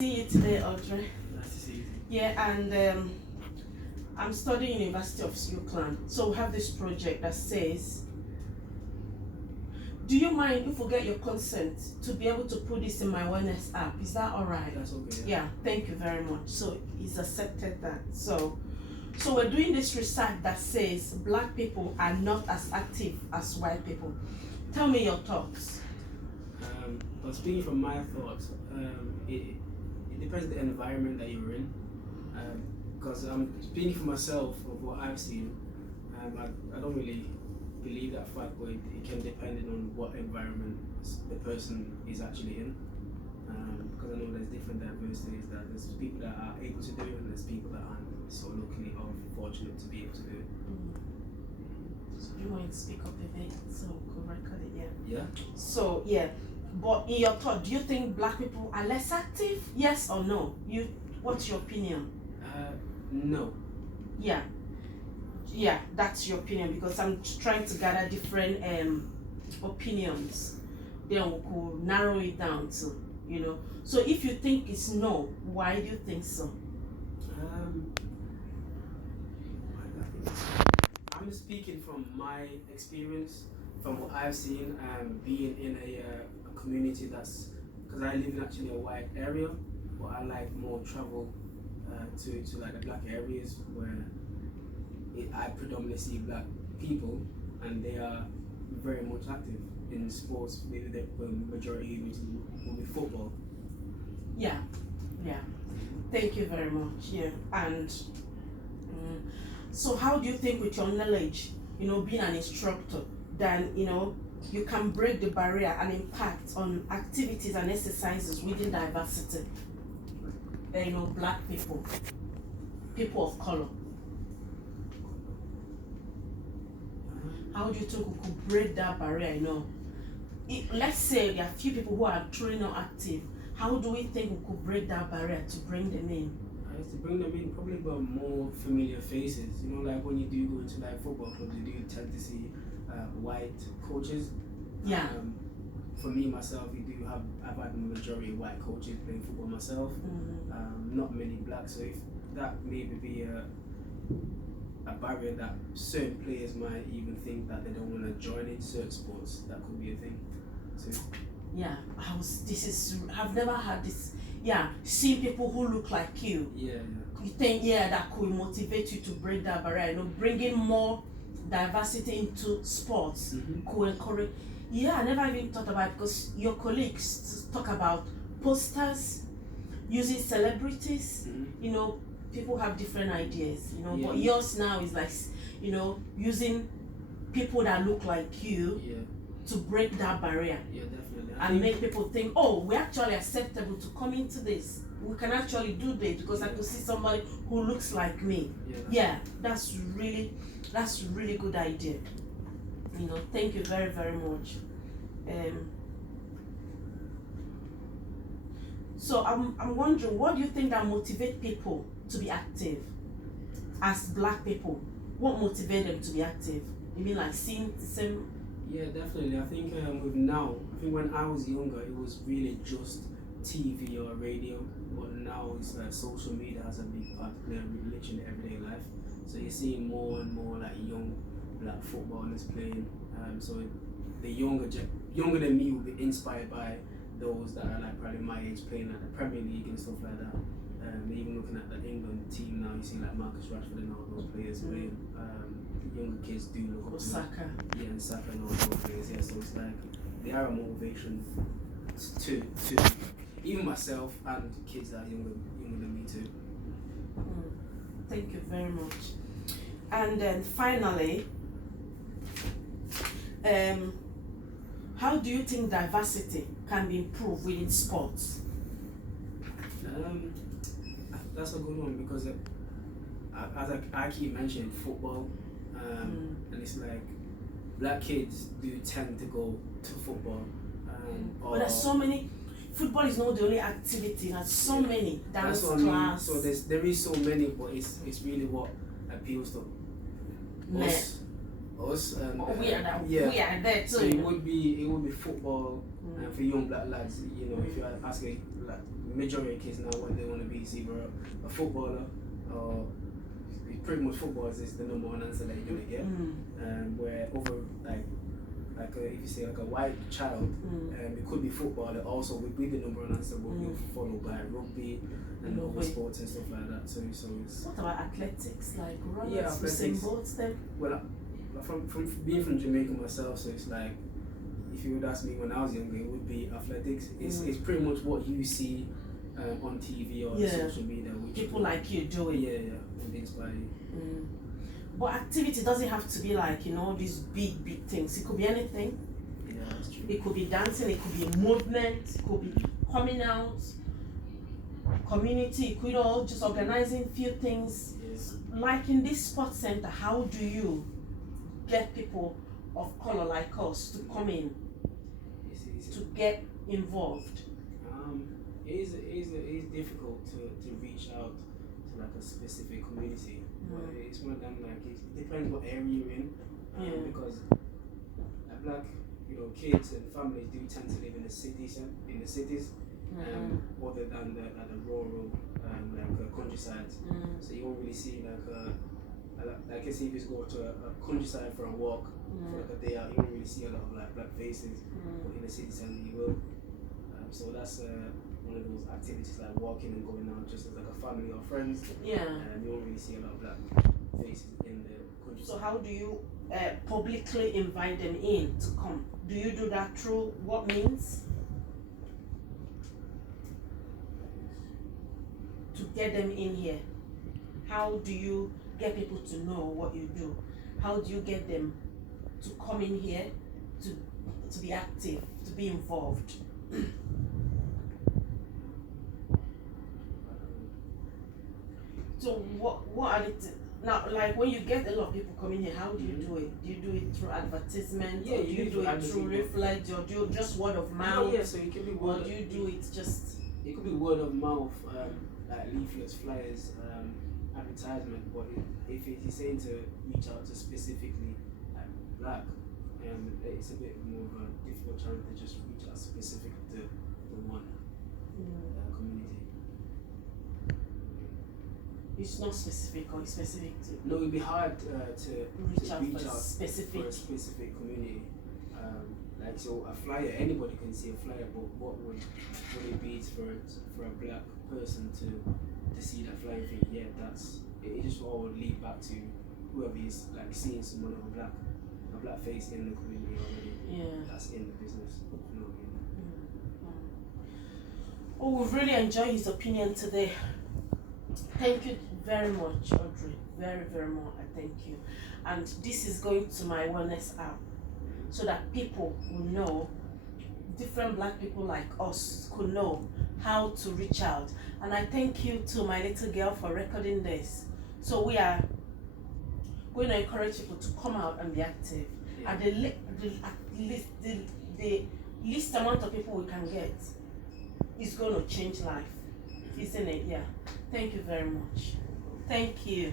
See you today, Audrey. Nice to see you. Yeah, and I'm studying University of Euclid. So we have this project that says, do you mind if we get your consent to be able to put this in my wellness app? Is that all right? That's okay. Yeah, thank you very much. So he's accepted that. So we're doing this research that says black people are not as active as white people. Tell me your thoughts. But speaking from my thoughts, it depends on the environment that you're in. Because I'm speaking for myself of what I've seen, I don't really believe that fact, but it can depend on what environment the person is actually in. Because I know there's different diversities, that there's people that are able to do it and there's people that aren't so luckily or fortunate to be able to do it. So you want to speak up a bit so we can record it, yeah? Yeah? So yeah, but in your thought, do you think black people are less active? Yes or no? What's your opinion? No. Yeah, that's your opinion, because I'm trying to gather different opinions. Then we could narrow it down to, So if you think it's no, why do you think so? I'm speaking from my experience, from what I've seen, being in a community that's, because I live in actually a white area, but I like more travel to like the black areas where I predominantly see black people, and they are very much active in sports. Maybe the majority will be football. Yeah. Thank you very much. Yeah, and so how do you think, with your knowledge, being an instructor, then you can break the barrier and impact on activities and exercises within diversity? Black people of color. How do you think we could break that barrier? Let's say there are few people who are truly not active. How do we think we could break that barrier to bring them in? To bring them in, probably about more familiar faces. Like when you do go into like football clubs, you do tend to see white coaches. Yeah. For me myself, I've had the majority of white coaches playing football myself. Not many black. So if that maybe be a barrier that certain players might even think that they don't want to join in certain sports, that could be a thing. So yeah, I've never had this. Yeah, seeing people who look like you. Yeah. You think that could motivate you to break that barrier? Bringing more diversity into sports could encourage. Yeah, I never even thought about it, because your colleagues talk about posters, using celebrities. People have different ideas. But yours now is like, using people that look like you. Yeah. To break that barrier. Yeah, definitely. And make people think, oh, we're actually acceptable to come into this. We can actually do this because I could see somebody who looks like me. Yeah, that's really good idea. Thank you very, very much. So I'm wondering, what do you think that motivates people to be active as black people? What motivates them to be active? You mean like seeing the same? Yeah, definitely. I think when I was younger, it was really just TV or radio, but now it's like social media has a big part to play in literally everyday life. So you're seeing more and more like young black footballers playing. So the younger than me will be inspired by those that are like probably my age playing at the Premier League and stuff like that. Even looking at the England team now, you see like Marcus Rashford and all those players playing. Younger kids do look up to Saka. Yeah, and Saka and all those players. Yeah, so it's like they are a motivation to even myself and kids that are younger than me too. Thank you very much. And then finally, how do you think diversity can be improved within sports? That's a good one, because as I keep mentioning football, and it's like black kids do tend to go to football. But there's so many. Football is not the only activity. There's so many dance class. So there is so many, but it's really what appeals to us us and We are that. yeah. We are there too. So it would be football for young black lads. You know, if you ask a like majority of kids now what they want to be, is either a footballer or pretty much football is the number one answer that you're gonna get. Where over like if you say like a white child, it could be football. That also would be the number one answer, but you'll followed by rugby and other sports and stuff like that. So it's. What about athletics, like runners, Yeah, athletics. boats, them? Well, from being from Jamaica myself, so it's like if you would ask me when I was younger, it would be athletics. It's pretty much what you see on TV or social media. Which people like you do it. Yeah, would inspire you. But activity doesn't have to be like, you know, these big things. It could be anything. Yeah, that's true. It could be dancing, it could be movement, it could be coming out, community, it could all just organizing few things. Yes. Like in this sports center, how do you get people of color like us to come in, to get involved? It is difficult to reach out to like a specific community. It's one of them, like it depends what area you're in, because black kids and families do tend to live in the cities other than the rural countryside. So you won't really see like I say if you go to a countryside for a walk for like a day out, you won't really see a lot of like black faces, but in the city centre you will. So that's one of those activities like walking and going out just as like a family or friends. Yeah. You won't really see a lot of black faces in the countryside. So how do you publicly invite them in to come? Do you do that through what means? To get them in here, how do you get people to know what you do? How do you get them to come in here to be active, to be involved? So what are now, like when you get a lot of people coming here, how do you do it? Do you do it through advertisement? Yeah, or do you do it through leaflets, or do you just word of mouth? Yeah, so it could be or do you do it just? It could be word of mouth, like leaflets, flyers, advertisement. But if you're saying to reach out to specifically black, it's a bit more of a difficult challenge to just reach out specific to the one community. It's not specific, or it's specific to. No, it'd be hard to reach out for specific. For a specific community. Like so, a flyer, anybody can see a flyer, but what would it be for a black person to see that flyer and think, yeah, that's it? Just all would lead back to whoever is like seeing someone of a black face in the community already. Yeah. That's in the business. You know what I mean? Oh, we've really enjoyed his opinion today. Thank you very much, Audrey. Very, very much. I thank you. And this is going to my wellness app, so that people will know, different black people like us could know how to reach out. And I thank you to my little girl for recording this. So we are going to encourage people to come out and be active. Yeah. And the least amount of people we can get is going to change life, isn't it? Yeah. Thank you very much. Thank you.